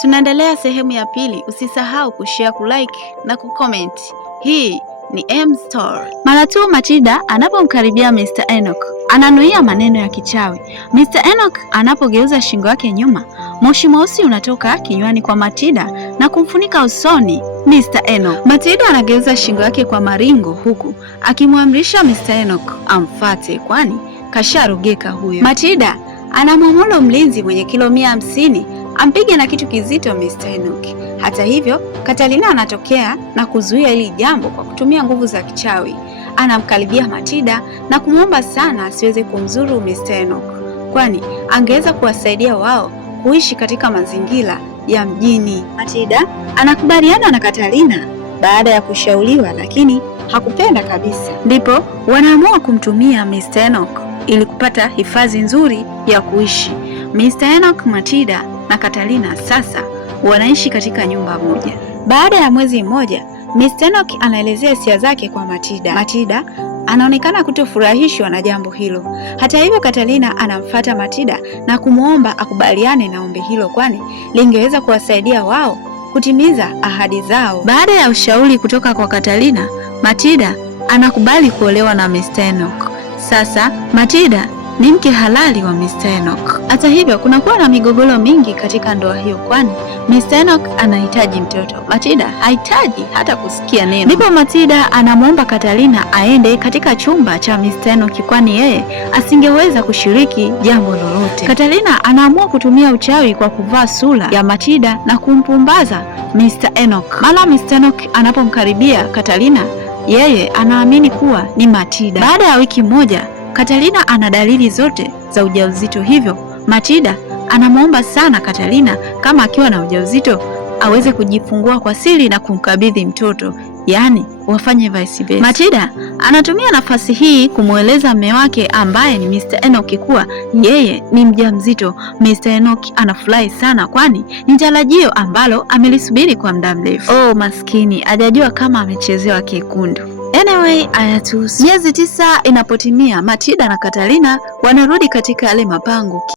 Tunaendelea sehemu ya pili. Usisahau kushare, kulike na kucomment. Hii ni M Story. Mara tu Matilda anapomkaribia Mr. Enoch, ananuia maneno ya kichawi. Mr. Enoch anapogeuza shingo yake nyuma, moshi mweusi unatoka kinywani kwa Matilda na kumfunika usoni Mr. Enoch. Matilda anageuza shingo yake kwa maringo huku akimwamrisha Mr. Enoch amfate, kwani kasharogeka huyo. Matilda anamwamuru mlinzi mwenye kilo 150 ampige na kitu kizito Mr. Enoch. Hata hivyo, Catalina anatokea na kuzuia hili jambo kwa kutumia nguvu za kichawi. Anamkaribia Matilda na kumwomba sana asiweze kumzuru Mr. Enoch, kwani angeweza kuwasaidia wao kuishi katika mazingira ya mjini. Matilda anakubaliana na Catalina baada ya kushauriwa, lakini hakupenda kabisa. Ndipo wanaamua kumtumia Mr. Enoch ili kupata hifadhi nzuri ya kuishi. Mr. Enoch, Matilda na Catalina sasa wanaishi katika nyumba moja. Baada ya mwezi mmoja, Mr. Enoch anaelezea hisia zake kwa Matilda. Matilda anaonekana kutofurahishwa na jambo hilo. Hata hivyo, Catalina anamfuata Matilda na kumwomba akubaliane na ombi hilo, kwani lingeweza kuwasaidia wao kutimiza ahadi zao. Baada ya ushauri kutoka kwa Catalina, Matilda anakubali kuolewa na Mr. Enoch. Sasa Matilda ni mke halali wa Mr. Enoch. Hata hivyo, kunakuwa na migogoro mingi katika ndoa hiyo, kwani Mr. Enoch anahitaji mtoto, Matilda hahitaji hata kusikia neno. Ndipo Matilda anamwomba Catalina aende katika chumba cha Mr. Enoch, kwani yeye asingeweza kushiriki jambo lolote. Catalina anaamua kutumia uchawi kwa kuvaa sura ya Matilda na kumpumbaza Mr. Enoch. Mara Mr. Enoch anapomkaribia Catalina, yeye anaamini kuwa ni Matilda. Baada ya wiki moja, Catalina ana dalili zote za ujauzito, hivyo Matilda anamwomba sana Catalina kama akiwa na ujauzito aweze kujifungua kwa siri na kumkabidhi mtoto, yaani wafanye vice versa. Matilda anatumia nafasi hii kumweleza mume wake ambaye ni Mr. Enoch kuwa yeye ni mjamzito. Mr. Enoch anafurahi sana, kwani ni tarajio ambalo amelisubiri kwa muda mrefu. Oh, maskini hajajua kama amechezewa kekundu. Anyway, ayatuhusu. Miezi 9 inapotimia, Matilda na Catalina wanarudi katika yale mapango.